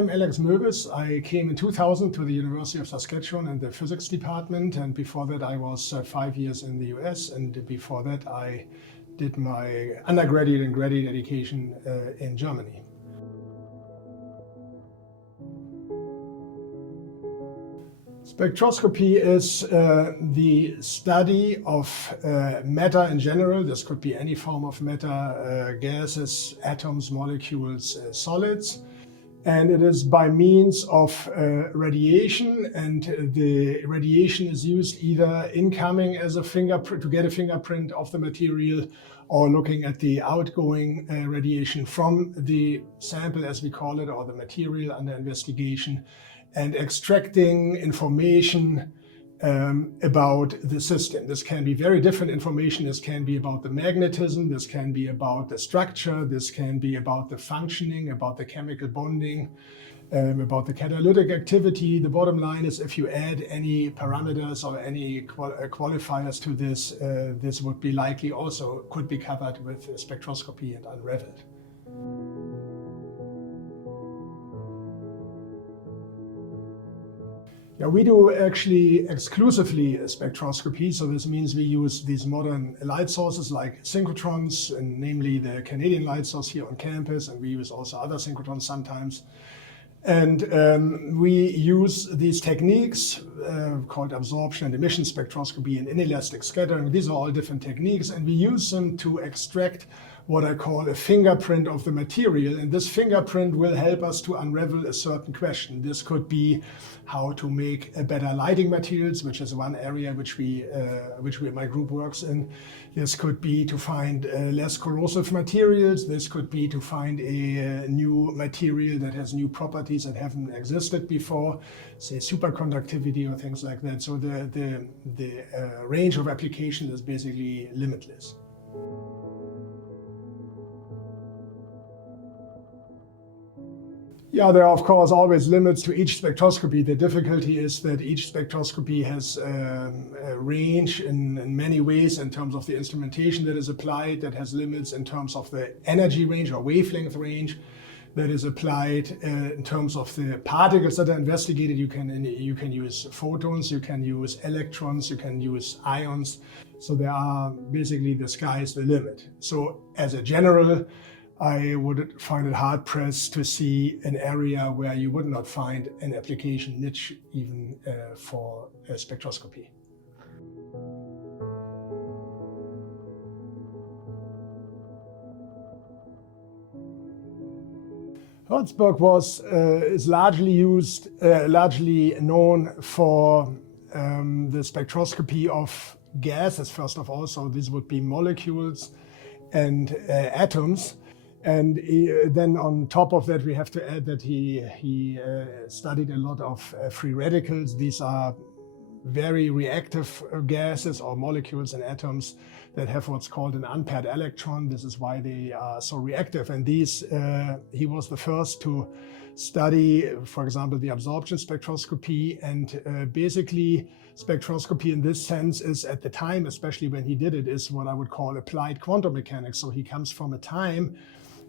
I'm Alex Moewes. I came in 2000 to the University of Saskatchewan in the physics department, and before that I was 5 years in the US, and before that I did my undergraduate and graduate education in Germany. Spectroscopy is the study of matter in general. This could be any form of matter, gases, atoms, molecules, solids. And it is by means of radiation, and the radiation is used either incoming as a fingerprint to get a fingerprint of the material, or looking at the outgoing radiation from the sample, as we call it, or the material under investigation, and extracting information about the system. This can be very different information. This can be about the magnetism, this can be about the structure, this can be about the functioning, about the chemical bonding, about the catalytic activity. The bottom line is, if you add any parameters or any qualifiers to this, this would be likely also could be covered with spectroscopy and unraveled. Yeah, we do actually exclusively spectroscopy, so this means we use these modern light sources like synchrotrons, and namely the Canadian light source here on campus, and we use also other synchrotrons sometimes. And we use these techniques called absorption and emission spectroscopy and inelastic scattering. These are all different techniques, and we use them to extract what I call a fingerprint of the material. And this fingerprint will help us to unravel a certain question. This could be how to make better lighting materials, which is one area which my group works in. This could be to find less corrosive materials. This could be to find a new material that has new properties that haven't existed before, say superconductivity or things like that. So the range of application is basically limitless. Yeah, there are of course always limits to each spectroscopy. The difficulty is that each spectroscopy has a range in many ways in terms of the instrumentation that is applied, that has limits in terms of the energy range or wavelength range that is applied, in terms of the particles that are investigated. You can use photons, you can use electrons, you can use ions. So there are basically, the sky is the limit. So as a general, I would find it hard-pressed to see an area where you would not find an application niche even for spectroscopy. Herzberg is largely known for the spectroscopy of gases, first of all. So these would be molecules and atoms. And then on top of that, we have to add that he studied a lot of free radicals. These are very reactive gases or molecules and atoms that have what's called an unpaired electron. This is why they are so reactive. And these, he was the first to study, for example, the absorption spectroscopy. And basically, spectroscopy in this sense is, at the time, especially when he did it, is what I would call applied quantum mechanics. So he comes from a time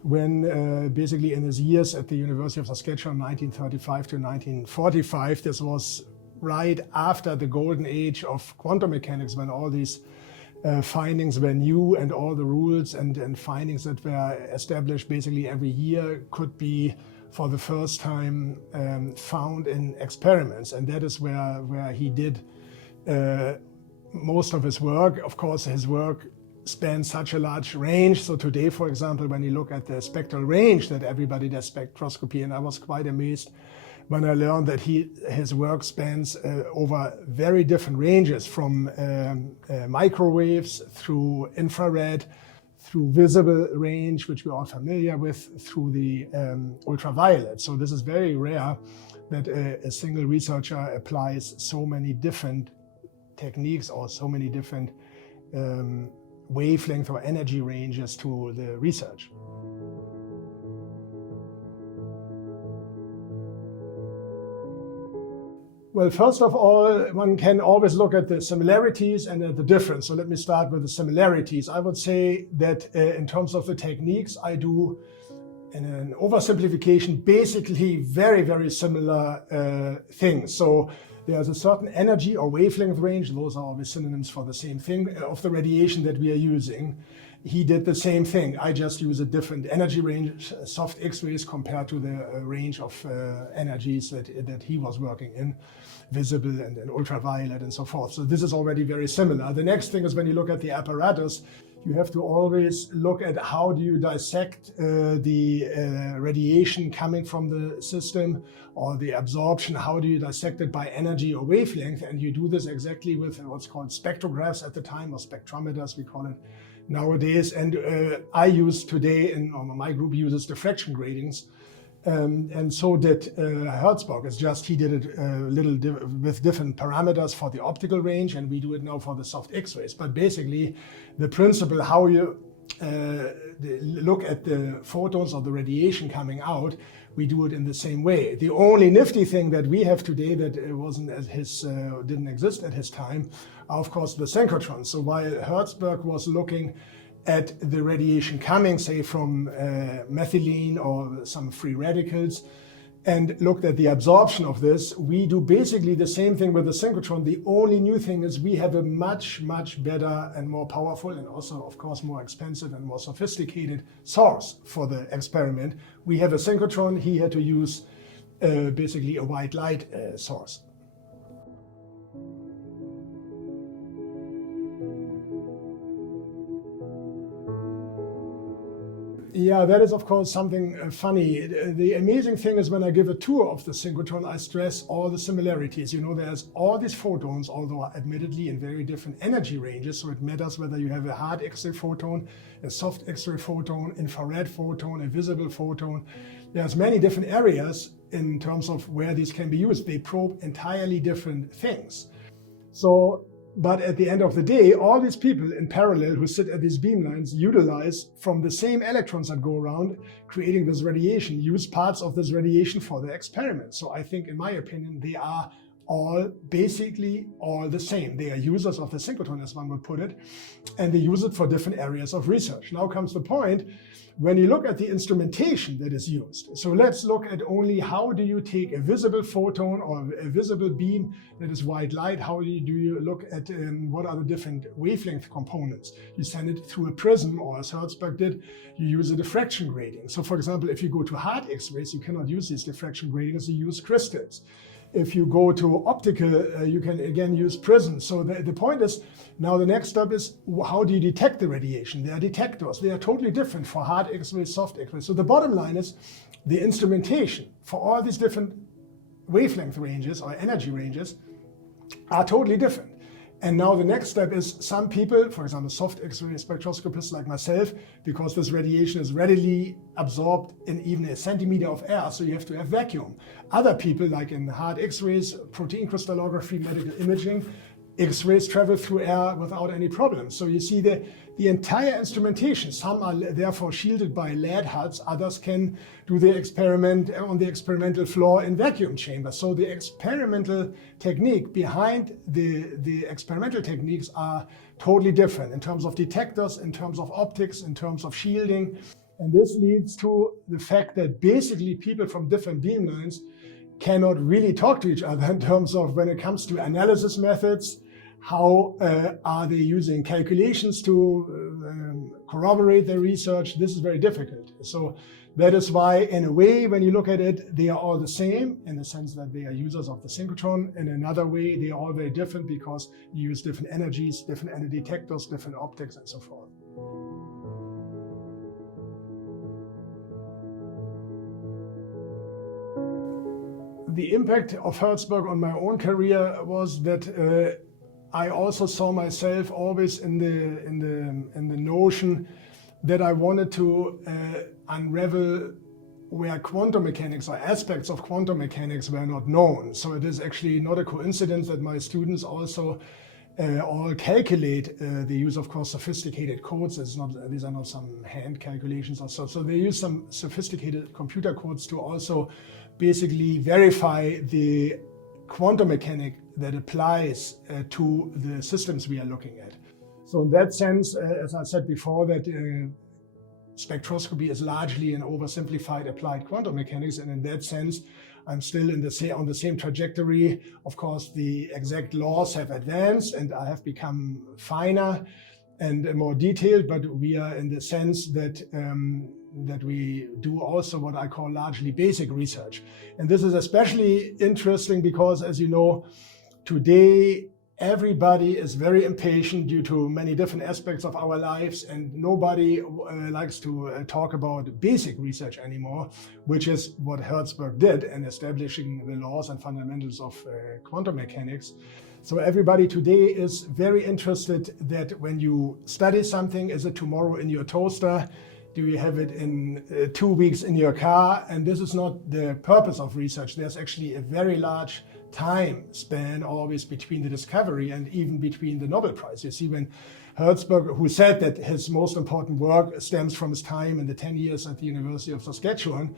when basically in his years at the University of Saskatchewan, 1935 to 1945, this was right after the golden age of quantum mechanics, when all these findings were new, and all the rules and findings that were established basically every year could be for the first time found in experiments. And that is where he did most of his work. Of course, his work spans such a large range. So today, for example, when you look at the spectral range that everybody does spectroscopy, and I was quite amazed when I learned that his work spans over very different ranges, from microwaves through infrared, through visible range, which we're all familiar with, through the ultraviolet. So this is very rare that a single researcher applies so many different techniques or so many different wavelength or energy ranges to the research. Well, first of all, one can always look at the similarities and at the difference. So let me start with the similarities. I would say that in terms of the techniques, I do in an oversimplification, basically very, very similar things. So there's a certain energy or wavelength range, those are always synonyms for the same thing, of the radiation that we are using. He did the same thing. I just use a different energy range, soft X-rays compared to the range of energies that he was working in, visible and ultraviolet and so forth. So this is already very similar. The next thing is when you look at the apparatus, you have to always look at how do you dissect the radiation coming from the system or the absorption, how do you dissect it by energy or wavelength, and you do this exactly with what's called spectrographs at the time, or spectrometers we call it nowadays. And I use today, or my group uses diffraction gratings, and so did Herzberg. It's just he did it with different parameters for the optical range, and we do it now for the soft X-rays. But basically, the principle how you look at the photons or the radiation coming out, we do it in the same way. The only nifty thing that we have today that didn't exist at his time are, of course, the synchrotrons. So while Herzberg was looking at the radiation coming, say, from methylene or some free radicals, and looked at the absorption of this, we do basically the same thing with the synchrotron. The only new thing is we have a much, much better and more powerful, and also, of course, more expensive and more sophisticated source for the experiment. We have a synchrotron. He had to use basically a white light source. Yeah, that is, of course, something funny. The amazing thing is when I give a tour of the synchrotron, I stress all the similarities. You know, there's all these photons, although admittedly in very different energy ranges. So it matters whether you have a hard X-ray photon, a soft X-ray photon, infrared photon, a visible photon. There's many different areas in terms of where these can be used. They probe entirely different things. But at the end of the day, all these people in parallel who sit at these beamlines utilize from the same electrons that go around creating this radiation, use parts of this radiation for the experiment. So I think, in my opinion, they are basically all the same. They are users of the synchrotron, as one would put it, and they use it for different areas of research. Now comes the point when you look at the instrumentation that is used. So let's look at only how do you take a visible photon or a visible beam that is white light, how do you look at what are the different wavelength components. You send it through a prism, or as Herzberg did, you use a diffraction grating. So for example, if you go to hard X-rays, you cannot use these diffraction gratings, you use crystals. If you go to optical, you can again use prisms. So the point is, now the next step is, how do you detect the radiation? There are detectors. They are totally different for hard X-rays, soft X-rays. So the bottom line is, the instrumentation for all these different wavelength ranges or energy ranges are totally different. And now the next step is, some people, for example, soft X-ray spectroscopists like myself, because this radiation is readily absorbed in even a centimeter of air, so you have to have vacuum. Other people, like in hard X-rays, protein crystallography, medical imaging, X-rays travel through air without any problem. So you see the entire instrumentation. Some are therefore shielded by lead huds, others can do the experiment on the experimental floor in vacuum chambers. So the experimental technique behind the experimental techniques are totally different in terms of detectors, in terms of optics, in terms of shielding. And this leads to the fact that basically people from different beamlines cannot really talk to each other in terms of, when it comes to analysis methods, how are they using calculations to corroborate their research. This is very difficult. So that is why, in a way, when you look at it, they are all the same in the sense that they are users of the synchrotron. In another way, they are all very different because you use different energies, different energy detectors, different optics, and so forth. The impact of Herzberg on my own career was that I also saw myself always in the notion that I wanted to unravel where quantum mechanics or aspects of quantum mechanics were not known. So it is actually not a coincidence that my students also all calculate the use of course sophisticated codes. These are not some hand calculations or so. So they use some sophisticated computer codes to also basically verify the quantum mechanic that applies to the systems we are looking at. So in that sense, as I said before, that spectroscopy is largely an oversimplified applied quantum mechanics, and in that sense, I'm still on the same trajectory. Of course, the exact laws have advanced and I have become finer and more detailed, but we are in the sense that that we do also what I call largely basic research. And this is especially interesting because, as you know, today everybody is very impatient due to many different aspects of our lives, and nobody likes to talk about basic research anymore, which is what Herzberg did in establishing the laws and fundamentals of quantum mechanics. So everybody today is very interested that when you study something, is it tomorrow in your toaster? Do you have it in 2 weeks in your car? And this is not the purpose of research. There's actually a very large time span always between the discovery and even between the Nobel Prize. You see, when Herzberg, who said that his most important work stems from his time in the 10 years at the University of Saskatchewan,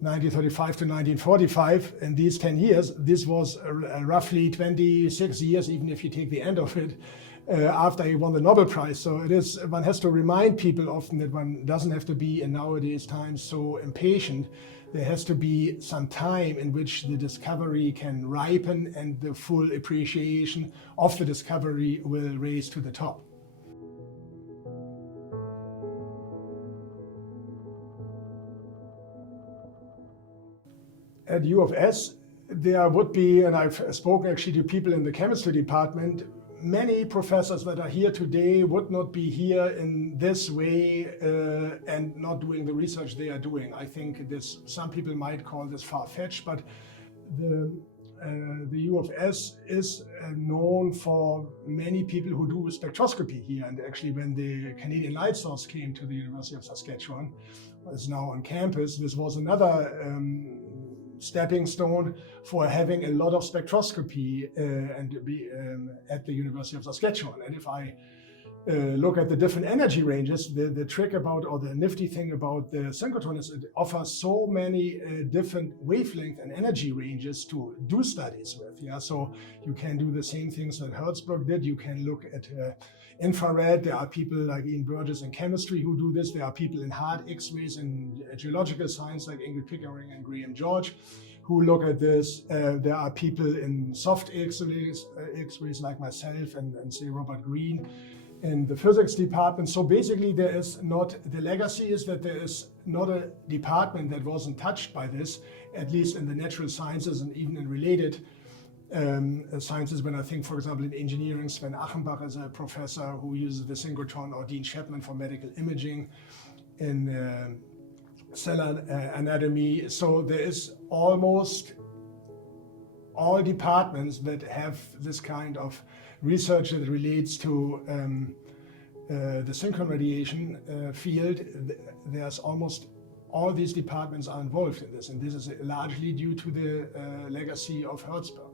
1935 to 1945, in these 10 years, this was roughly 26 years, even if you take the end of it, after he won the Nobel Prize. So it is, one has to remind people often that one doesn't have to be in nowadays times so impatient. There has to be some time in which the discovery can ripen and the full appreciation of the discovery will raise to the top. At U of S, there would be, and I've spoken actually to people in the chemistry department, many professors that are here today would not be here in this way and not doing the research they are doing. I think this, some people might call this far-fetched, but the U of S is known for many people who do spectroscopy here. And actually, when the Canadian Light Source came to the University of Saskatchewan, is now on campus, this was another stepping stone for having a lot of spectroscopy at the University of Saskatchewan. And if I look at the different energy ranges, the trick about, or the nifty thing about the synchrotron is it offers so many different wavelength and energy ranges to do studies with. Yeah, so you can do the same things that Herzberg did. You can look at infrared. There are people like Ian Burgess in chemistry who do this. There are people in hard X-rays and geological science like Ingrid Pickering and Graham George who look at this. There are people in soft X-rays like myself and say Robert Green in the physics department. So basically there is not, the legacy is that there is not a department that wasn't touched by this, at least in the natural sciences and even in related sciences. When I think, for example, in engineering, Sven Achenbach is a professor who uses the synchrotron, or Dean Chapman for medical imaging in cell anatomy. So there is almost all departments that have this kind of research that relates to the synchron radiation field. There's almost all these departments are involved in this, and this is largely due to the legacy of Herzberg.